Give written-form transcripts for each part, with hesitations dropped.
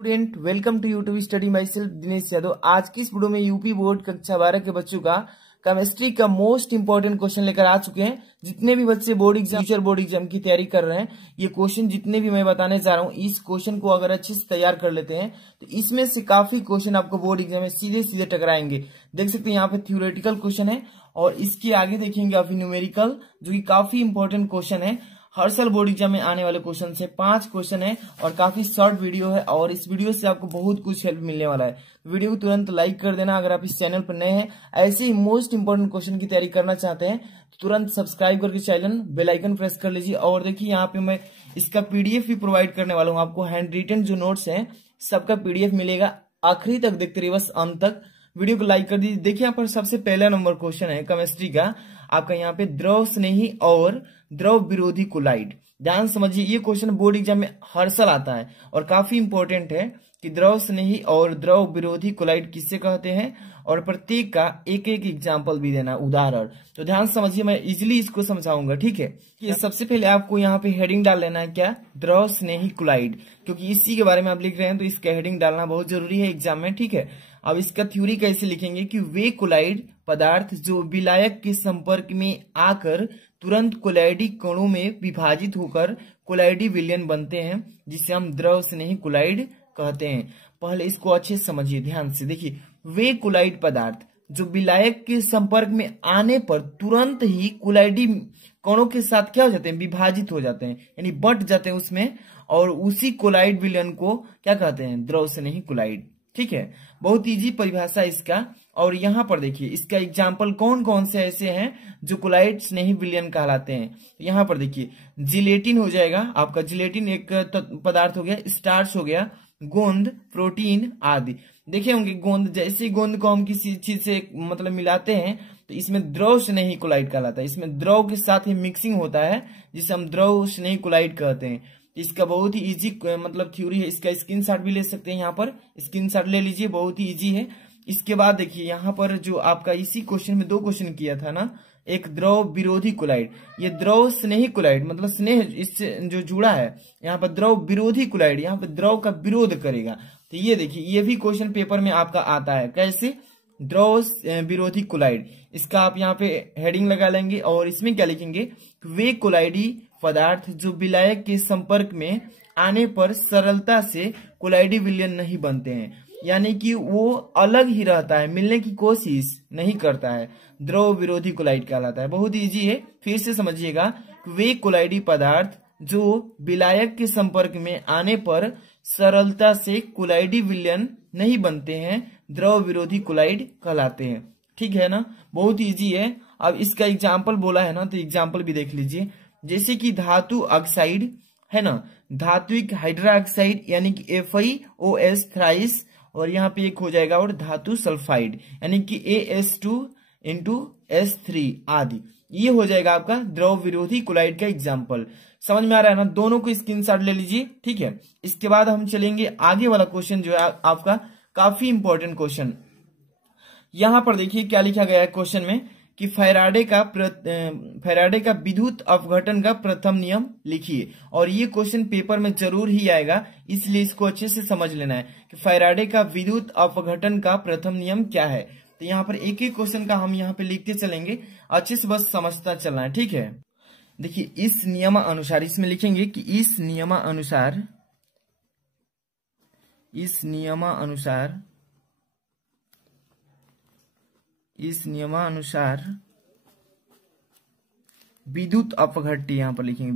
Student welcome to YouTube study myself Dinesh Yadav. आज की इस वीडियो में यूपी बोर्ड कक्षा 12 के बच्चों का केमिस्ट्री का मोस्ट इंपॉर्टेंट क्वेश्चन लेकर आ चुके हैं। जितने भी बच्चे फ्यूचर बोर्ड एग्जाम की तैयारी कर रहे हैं, ये क्वेश्चन जितने भी मैं बताने जा रहा हूँ, इस क्वेश्चन को अगर अच्छे से तैयार कर लेते हैं तो इसमें से काफी क्वेश्चन आपको बोर्ड एग्जाम में सीधे सीधे टकराएंगे। देख सकते हैं यहाँ पे थ्योरेटिकल क्वेश्चन है और इसके आगे देखेंगे अभी न्यूमेरिकल, जो कि काफी इंपॉर्टेंट क्वेश्चन है। हर साल बोर्ड एग्जाम में आने वाले क्वेश्चन से 5 क्वेश्चन है और काफी शॉर्ट वीडियो है और इस वीडियो से आपको बहुत कुछ हेल्प मिलने वाला है। वीडियो को तुरंत लाइक कर देना अगर आप इस चैनल पर नए हैं। ऐसे ही मोस्ट इंपोर्टेंट क्वेश्चन की तैयारी करना चाहते हैं तो तुरंत सब्सक्राइब करके चैनल बेल आइकन प्रेस कर लीजिए। और देखिए यहाँ पे मैं इसका पीडीएफ भी प्रोवाइड करने वाला हूँ आपको। हैंड रिटन जो नोट्स है सबका पीडीएफ मिलेगा। आखिरी तक देखते रहिए, बस अंत तक। वीडियो को लाइक कर दीजिए। देखिए यहाँ पर सबसे पहला नंबर क्वेश्चन है केमिस्ट्री का आपका, यहाँ पे द्रव स्नेही और द्रव विरोधी कोलाइड। ध्यान समझिए, ये क्वेश्चन बोर्ड एग्जाम में हर साल आता है और काफी इंपॉर्टेंट है कि द्रव स्नेही और द्रव विरोधी कोलाइड किससे कहते हैं, और प्रत्येक का एक एक एग्जाम्पल भी देना, उदाहरण। तो ध्यान समझिए, मैं इजिली इसको समझाऊंगा, ठीक है। ये सबसे पहले आपको यहाँ पे हेडिंग डाल लेना है, क्या, द्रव स्नेही कोलाइड, क्योंकि इसी के बारे में आप लिख रहे हैं तो इसका हेडिंग डालना बहुत जरूरी है एग्जाम में, ठीक है। अब इसका थ्योरी कैसे लिखेंगे कि वे कोलाइड पदार्थ जो विलायक के संपर्क में आकर तुरंत कोलाइडी कणों में विभाजित होकर कोलाइडी विलयन बनते हैं, जिसे हम द्रव स्नेही कोलाइड कहते हैं। पहले इसको अच्छे से समझिए, ध्यान से देखिए। वे कोलाइड पदार्थ जो विलायक के संपर्क में आने पर तुरंत ही कोलाइडी कणों के साथ क्या हो जाते हैं, विभाजित हो जाते हैं, यानी बट जाते हैं उसमें, और उसी कोलाइड विलयन को क्या कहते हैं, द्रव स्नेही कोलाइड, ठीक है। बहुत इजी परिभाषा इसका। और यहाँ पर देखिए इसका एग्जाम्पल कौन कौन से ऐसे हैं जो कोलाइड स्नेही विलयन कहलाते हैं। यहाँ पर देखिए जिलेटिन हो जाएगा आपका, जिलेटिन एक पदार्थ हो गया, स्टार्च हो गया, गोंद, प्रोटीन आदि। देखे होंगे गोंद, जैसे गोंद को हम किसी चीज से मतलब मिलाते हैं तो इसमें द्रव स्नेही कोलाइड कहलाता है। इसमें द्रव के साथ ही मिक्सिंग होता है जिसे हम द्रव स्नेही कोलाइड कहते हैं। इसका बहुत ही इजी मतलब थ्योरी है। इसका स्क्रीनशॉट भी ले सकते हैं, यहाँ पर स्क्रीनशॉट ले लीजिए, बहुत ही इजी है। इसके बाद देखिए यहाँ पर जो आपका इसी क्वेश्चन में 2 क्वेश्चन किया था ना, एक द्रव विरोधी कोलाइड, ये द्रव स्नेही कोलाइड मतलब स्नेह इससे जो जुड़ा है। यहाँ पर द्रव विरोधी कोलाइड, यहाँ पर द्रव का विरोध करेगा। तो ये देखिए ये भी क्वेश्चन पेपर में आपका आता है, कैसे, द्रव विरोधी कोलाइड। इसका आप यहाँ पे हेडिंग लगा लेंगे और इसमें क्या लिखेंगे, वे कोलाइडी पदार्थ जो विलायक के संपर्क में आने पर सरलता से कोलाइडी विलयन नहीं बनते हैं, यानी कि वो अलग ही रहता है, मिलने की कोशिश नहीं करता है, द्रव विरोधी कोलाइड कहलाता है। बहुत इजी है, फिर से समझिएगा। वे कोलाइडी पदार्थ जो विलायक के संपर्क में आने पर सरलता से कोलाइडी विलयन नहीं बनते हैं, द्रव विरोधी कोलाइड कहलाते हैं, ठीक है ना। बहुत इजी है। अब इसका एग्जाम्पल बोला है ना, तो एग्जाम्पल भी देख लीजिए। जैसे कि धातु ऑक्साइड है ना, धात्विक हाइड्रोक्साइड यानी कि FiOS थ्राइस, और यहाँ पे एक हो जाएगा और धातु सल्फाइड यानी कि AS2 आदि। ये हो जाएगा आपका द्रव विरोधी कोलाइड का एग्जाम्पल। समझ में आ रहा है ना, दोनों को स्क्रीनशॉट ले लीजिए, ठीक है। इसके बाद हम चलेंगे आगे वाला क्वेश्चन जो है आपका काफी इंपॉर्टेंट क्वेश्चन। यहाँ पर देखिए क्या लिखा गया है क्वेश्चन में कि फैराडे का विद्युत अपघटन का प्रथम नियम लिखिए। और ये क्वेश्चन पेपर में जरूर ही आएगा, इसलिए इसको अच्छे से समझ लेना है कि फैराडे का विद्युत अपघटन का प्रथम नियम क्या है। तो यहाँ पर एक एक क्वेश्चन का हम यहाँ पे लिखते चलेंगे, अच्छे से बस समझता चलना है, ठीक है। देखिए इस नियमानुसार, इसमें लिखेंगे कि इस नियमानुसार विद्युत अपघट्य, यहां पर लिखेंगे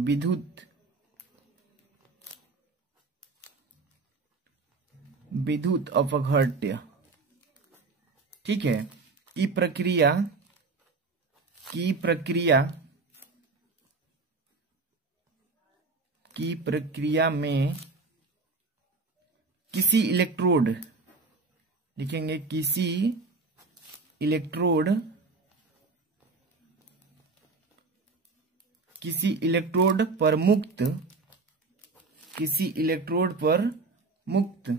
विद्युत अपघट्य, ठीक है, की प्रक्रिया में किसी इलेक्ट्रोड, लिखेंगे किसी इलेक्ट्रोड पर मुक्त,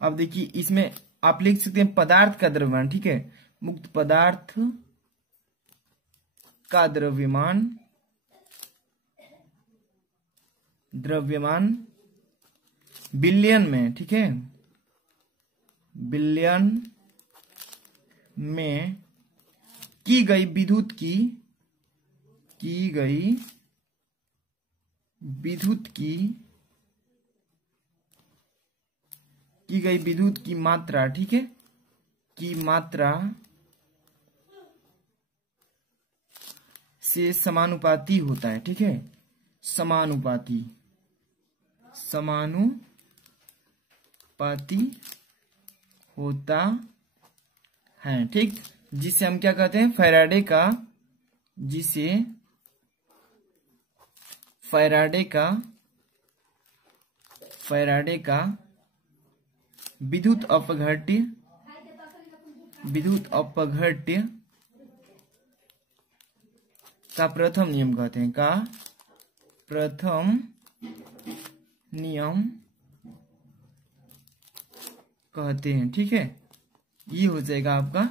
अब देखिए इसमें आप लिख सकते हैं पदार्थ का द्रव्यमान, ठीक है, मुक्त पदार्थ का द्रव्यमान बिलियन में, ठीक है, बिलियन में की गई विद्युत की विद्युत की मात्रा, ठीक है, की मात्रा से समानुपाती होता है, ठीक है, समानुपाती होता है, ठीक, जिसे हम क्या कहते हैं, फैराडे का विद्युत अपघट्य का प्रथम नियम कहते हैं, ठीक है। ये हो जाएगा आपका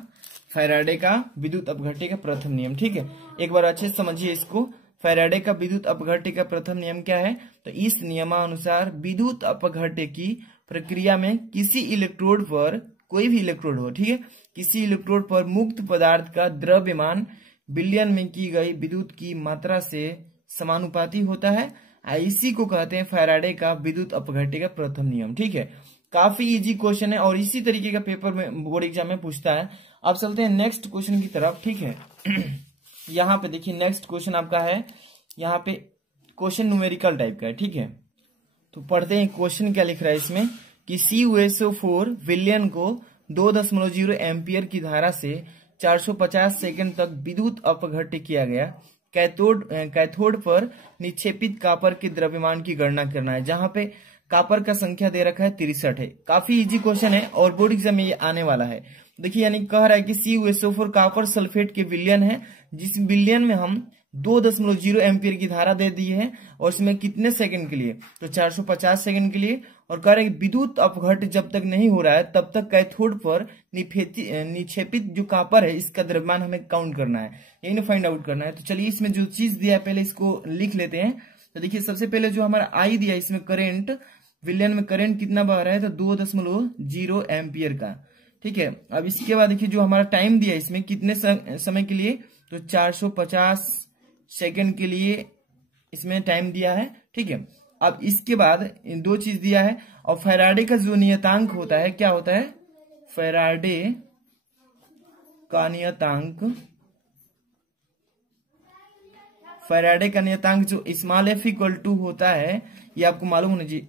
फैराडे का विद्युत अपघट्य का प्रथम नियम, ठीक है। एक बार अच्छे से समझिए इसको। फैराडे का विद्युत अपघट्य का प्रथम नियम क्या है? तो इस नियमानुसार विद्युत अपघट्य की प्रक्रिया में किसी इलेक्ट्रोड पर, कोई भी इलेक्ट्रोड हो, ठीक है, किसी इलेक्ट्रोड पर मुक्त पदार्थ का द्रव्यमान बिलियन में की गई विद्युत की मात्रा से समानुपाती होता है। इसी को कहते हैं फैराडे का विद्युत अपघट्य का प्रथम नियम, ठीक है। काफी इजी क्वेश्चन है और इसी तरीके का पेपर में बोर्ड एग्जाम में पूछता है। अब चलते हैं नेक्स्ट क्वेश्चन की तरफ, ठीक है। यहाँ पे देखिए नेक्स्ट क्वेश्चन आपका है, यहाँ पे क्वेश्चन न्यूमेरिकल टाइप का है, ठीक है। तो पढ़ते हैं क्वेश्चन क्या लिख रहा है इसमें कि CuSO4 विलयन को 2.0 एम्पियर की धारा से 450 सेकंड तक विद्युत अपघट्य किया गया। कैथोड पर निक्षेपित कापर के द्रव्यमान की गणना करना है, जहां पे कापर का संख्या दे रखा है 63 है। काफी इजी क्वेश्चन है और बोर्ड एग्जाम में ये आने वाला है। देखिए यानी कह रहा है कि CuSO4 कापर सल्फेट के विलयन है, जिस विलयन में हम 2.0 एम्पियर की धारा दे दी है और इसमें कितने सेकंड के लिए? तो 450 सेकंड के लिए। और कह रहे हैं विद्युत अपघट्य जब तक नहीं हो रहा है तब तक कैथोड पर निक्षेपित जो कापर है इसका द्रव्यमान हमें काउंट करना है, यही फाइंड आउट करना है। तो चलिए इसमें जो चीज दिया है पहले इसको लिख लेते हैं। तो देखिए सबसे पहले जो हमारा आई दिया है इसमें करंट, विलयन में करंट कितना बह रहा है? तो 2.0 एम्पियर का, ठीक है। अब इसके बाद देखिए जो हमारा टाइम दिया है इसमें कितने समय के लिए? तो 450 सेकंड के लिए इसमें टाइम दिया है, ठीक है। अब इसके बाद इन दो चीज दिया है और फैराडे का जो नियतांक होता है, क्या होता है? फैराडे का नियतांक जो स्मॉल f इक्वल टू होता है, ये आपको मालूम होना चाहिए,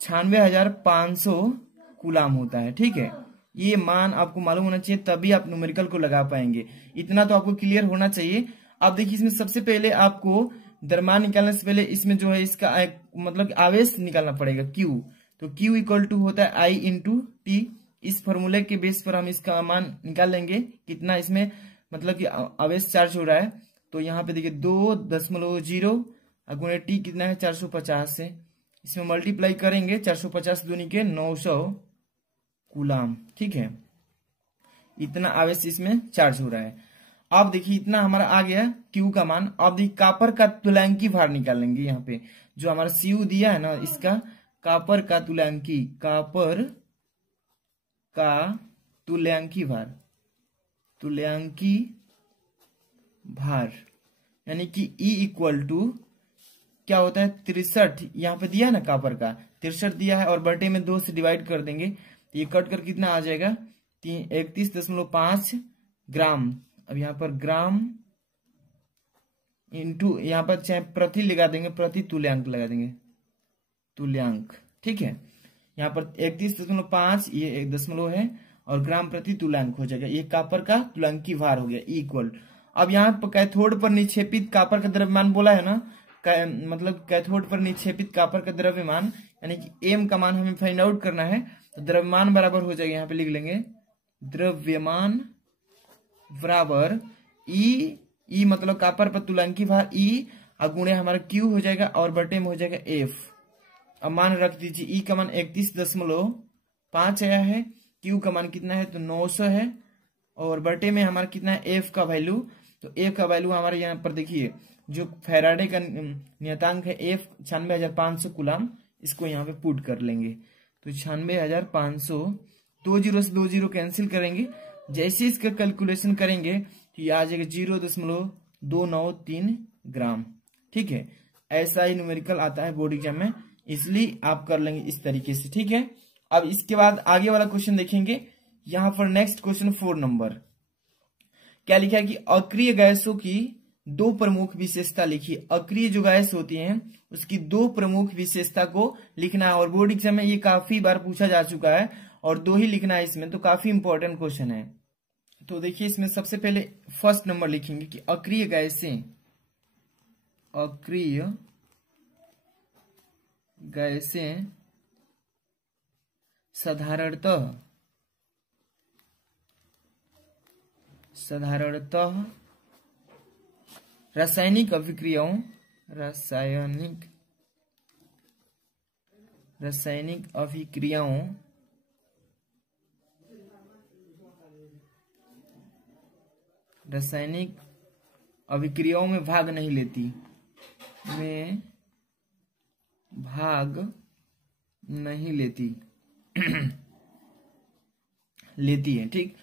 96,500 कूलाम होता है, ठीक है। ये मान आपको मालूम होना चाहिए, तभी आप न्यूमेरिकल को लगा पाएंगे। इतना तो आपको क्लियर होना चाहिए। अब देखिए इसमें सबसे पहले आपको द्रव्यमान निकालने से पहले इसमें जो है इसका मतलब आवेश निकालना पड़ेगा, Q। तो Q इक्वल टू होता है I इंटू T। इस फॉर्मूले के बेस पर हम इसका मान निकाल लेंगे, कितना इसमें मतलब कि आवेश चार्ज हो रहा है। तो यहाँ पे देखिए 2.0 गुणे T कितना है? 450 से इसमें मल्टीप्लाई करेंगे, 450 दूनी के 900 कूलाम, ठीक है। इतना आवेश इसमें चार्ज हो रहा है। अब देखिए इतना हमारा आ गया Q का मान। अब देखिए कापर का तुल्यांकी भार निकालेंगे। यहाँ पे जो हमारा Cu दिया है ना, इसका कापर का तुल्यांकी भार यानी कि E इक्वल टू क्या होता है? 63 यहाँ पे दिया है ना, कापर का 63 दिया है और बटे में 2 से डिवाइड कर देंगे। ये कट कर कितना आ जाएगा? 31.5 ग्राम। अब यहाँ पर ग्राम इंटू यहाँ पर चाहे प्रति लगा देंगे, प्रति तुल्यांक लगा देंगे, तुल्यांक, ठीक है। यहाँ पर 31.5 ये 1 दशमलव है और ग्राम प्रति तुल्यांक हो जाएगा। ये कापर का तुल्यांकी भार हो गया इक्वल। अब यहाँ पर कैथोड पर निक्षेपित कापर का द्रव्यमान बोला है ना, मतलब कैथोड पर निक्षेपित कापर का द्रव्यमान यानी कि M का मान हमें फाइंड आउट करना है। तो द्रव्यमान बराबर हो जाएगा, यहाँ पे लिख लेंगे द्रव्यमान बराबर E मतलब कापर पर तुल्यांकी भार E गुणे हमारा Q हो जाएगा और बटे में हो जाएगा F। अब मान रख दीजिए, E का मान 31.5 आया है, Q का मान कितना है? तो 900 है और बटे में हमारा कितना है? F का वैल्यू। तो F का वैल्यू हमारे यहाँ पर देखिए जो फैराडे का नियतांक है F 96,500 कूलाम, इसको यहाँ पे पुट कर लेंगे। तो 96,500, 2 जीरो से 2 जीरो कैंसिल करेंगे। जैसे इसका कैलकुलेशन करेंगे तो ये आ जाएगा 0.293 ग्राम। ठीक है, ऐसा ही न्यूमेरिकल आता है बोर्ड एग्जाम में, इसलिए आप कर लेंगे इस तरीके से। ठीक है, अब इसके बाद आगे वाला क्वेश्चन देखेंगे। यहां पर नेक्स्ट क्वेश्चन 4 नंबर क्या लिखा है कि अक्रिय गैसों की 2 प्रमुख विशेषता लिखिए। अक्रिय जो गैस होती हैं उसकी 2 प्रमुख विशेषता को लिखना है, और बोर्ड एग्जाम में ये काफी बार पूछा जा चुका है और 2 ही लिखना है इसमें, तो काफी इंपॉर्टेंट क्वेश्चन है। तो देखिए इसमें सबसे पहले फर्स्ट नंबर लिखेंगे कि अक्रिय गैसें साधारणतः रासायनिक अभिक्रियाओं में भाग नहीं लेती है। ठीक,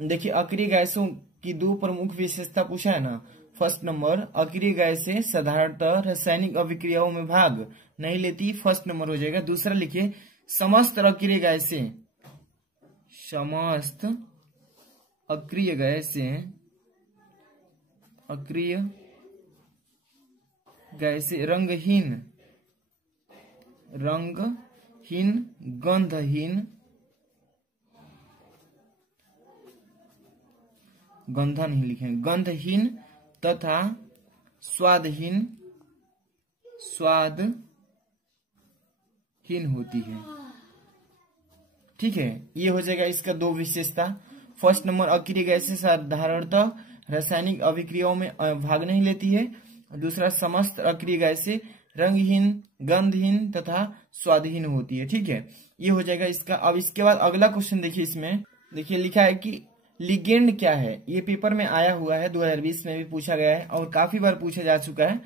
देखिए अक्रिय गैसों की 2 प्रमुख विशेषता पूछा है ना। फर्स्ट नंबर, अक्रिय गैसें साधारणतः रासायनिक अभिक्रियाओं में भाग नहीं लेती, फर्स्ट नंबर हो जाएगा। दूसरा लिखिए समस्त अक्रिय गैसें रंगहीन, गंधहीन तथा स्वादहीन होती है। ठीक है, ये हो जाएगा इसका 2 विशेषता। फर्स्ट नंबर, अक्रिय गैसें साधारणतः रासायनिक अभिक्रियाओं में भाग नहीं लेती है। दूसरा, समस्त अक्रिय गैसें रंगहीन, गंधहीन तथा स्वादहीन होती है। ठीक है, ये हो जाएगा इसका। अब इसके बाद अगला क्वेश्चन देखिए, इसमें देखिए लिखा है कि लिगेंड क्या है। ये पेपर में आया हुआ है, 2020 में भी पूछा गया है और काफी बार पूछा जा चुका है,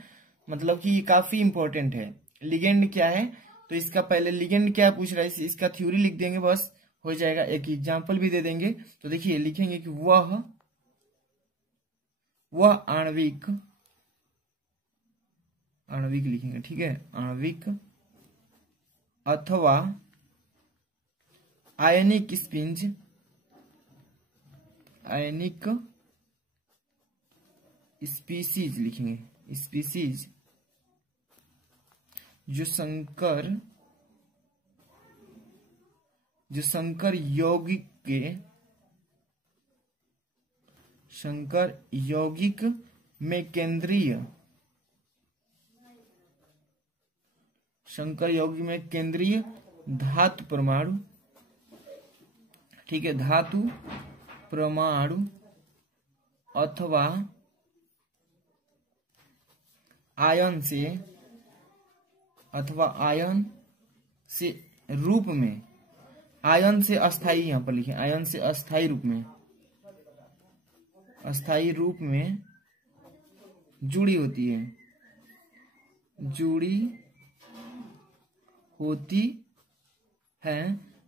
मतलब कि ये काफी इंपॉर्टेंट है। लिगेंड क्या है, तो इसका पहले लिगेंड क्या पूछ रहा है इसका थ्योरी लिख देंगे, बस हो जाएगा। एक एग्जांपल भी दे देंगे। तो देखिए लिखेंगे कि वह आणविक लिखेंगे। ठीक है, आणविक अथवा आयनिक स्पीसीज लिखेंगे। स्पीसीज जो संकर यौगिक में केंद्रीय धातु परमाणु, ठीक है, धातु परमाणु अथवा आयन से रूप में, आयन से अस्थाई, यहां पर लिखे आयन से अस्थाई रूप में जुड़ी होती है,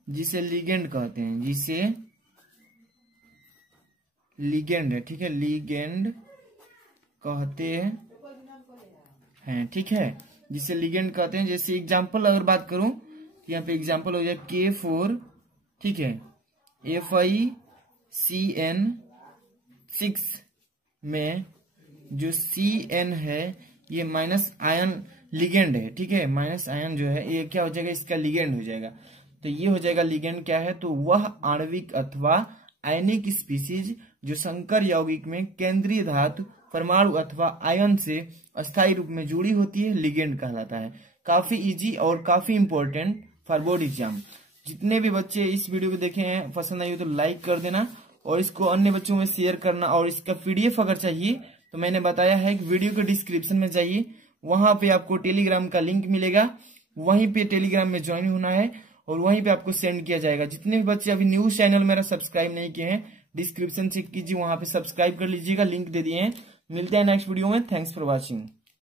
जिसे लिगेंड कहते हैं। ठीक है, लिगेंड कहते हैं। ठीक है, जिसे लिगेंड कहते हैं। जैसे एग्जांपल अगर बात करूं तो यहाँ पे एग्जांपल हो जाए K4, ठीक है, FiCN6 में जो CN है ये माइनस आयन लिगेंड है। ठीक है, माइनस आयन जो है ये क्या हो जाएगा, इसका लिगेंड हो जाएगा। तो ये हो जाएगा लिगेंड क्या है, तो वह आणविक अथवा आयनिक स्पीसीज जो संकर यौगिक में केंद्रीय धातु परमाणु अथवा आयन से अस्थायी रूप में जुड़ी होती है, लिगेंड कहलाता है। काफी इजी और काफी इंपॉर्टेंट फॉर बोर्ड एग्जाम। जितने भी बच्चे इस वीडियो को देखे हैं, पसंद आई हो तो लाइक कर देना और इसको अन्य बच्चों में शेयर करना। और इसका PDF अगर चाहिए तो मैंने बताया है कि वीडियो के डिस्क्रिप्शन में जाइए, वहां पे आपको टेलीग्राम का लिंक मिलेगा, वहीं पे टेलीग्राम में ज्वाइन होना है और वहीं पे आपको सेंड किया जाएगा। जितने भी बच्चे अभी न्यूज चैनल मेरा सब्सक्राइब नहीं किए हैं, डिस्क्रिप्शन चेक कीजिए, वहां पे सब्सक्राइब कर लीजिएगा, लिंक दे दिए हैं। मिलते हैं नेक्स्ट वीडियो में। Thanks for watching.